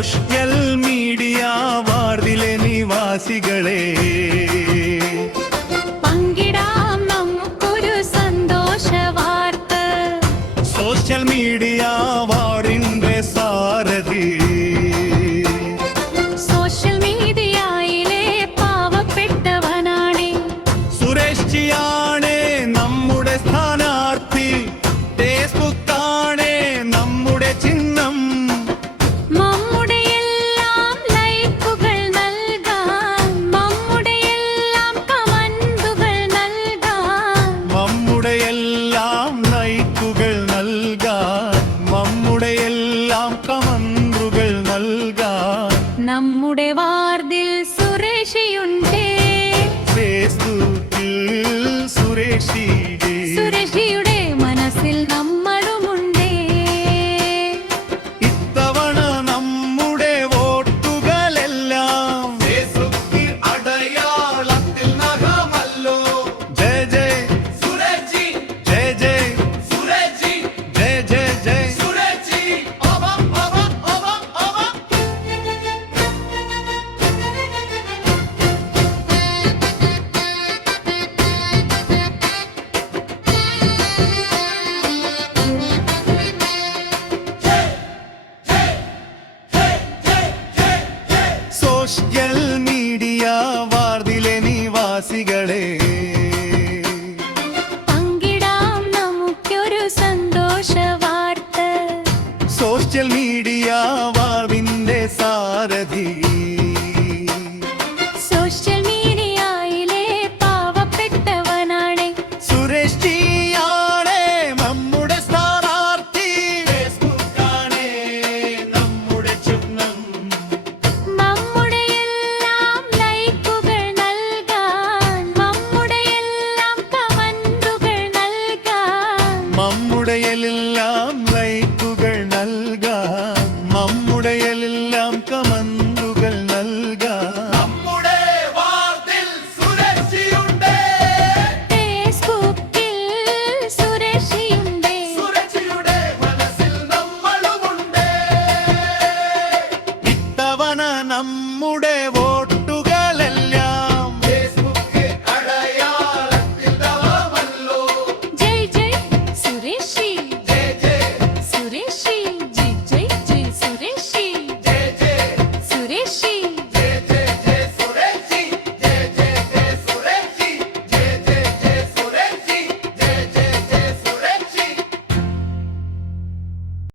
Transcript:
Social media വാർഡിലെ നിവാസികളെ പങ്കിടാം നമുക്കൊരു സന്തോഷ വാർത്ത. സോഷ്യൽ മീഡിയ വാർഡിന്റെ സാരഥി സോഷ്യൽ മീഡിയയിലെ പാവപ്പെട്ടവനാണ് സുരേഷ് ജിയാണ് നമ്മുടെ സ്ഥാനാർത്ഥി. ഫേസ്ബുക്കാണ് നമ്മുടെ ചിഹ്നം. നമ്മുടെ എല്ലാം ലൈക്കുകൾ നൽകാൻ, നമ്മുടെ എല്ലാം കമന്റുകൾ നൽകാൻ, നമ്മുടെ എല്ലാം ലൈക്കുകൾ നൽകാൻ, നമ്മുടെ എല്ലാം കമന്റുകൾ നൽകാൻ. നമ്മുടെ വാർഡിൽ സുരേഷിയുണ്ട്. ഫേസ്ബുക്കിൽ സുരേഷിയുടെ സുരേഷിയുടെ മനസ്സിൽ നമ്മളുമുണ്ട്. ഇത്തവണ നമ്മുടെ വോട്ടുകളെല്ലാം ഫേസ്ബുക്കിൽ അടയാളത്തിൽ നഖമല്ലോ. ജയ ജയ സുരേഷ് ജി, ജയ ജയ സുരേഷ് ജി, ജയ ജയ ജയ സുരേഷ് ജി. സോഷ്യൽ മീഡിയ വാർഡിലെ നിവാസികളെ പങ്കിടാം നമുക്കൊരു സന്തോഷ വാർത്ത. സോഷ്യൽ മീഡിയ വാർഡിന്റെ സാരഥി സോഷ്യൽ മീഡിയയിലെ പാവപ്പെട്ടവനാണ് സുരേഷ് ജിയാണ് നമ്മുടെ സ്ഥാനാർത്ഥി. ഫേസ്ബുക്കാണ് നമ്മുടെ ചിഹ്നം. നമ്മുടെ എല്ലാം ലൈക്കുകൾ നൽകാൻ, നമ്മുടെ എല്ലാം കമന്റുകൾ നൽകാൻ, നമ്മുടെ എല്ലാം ലൈക്കുകൾ നൽകാം.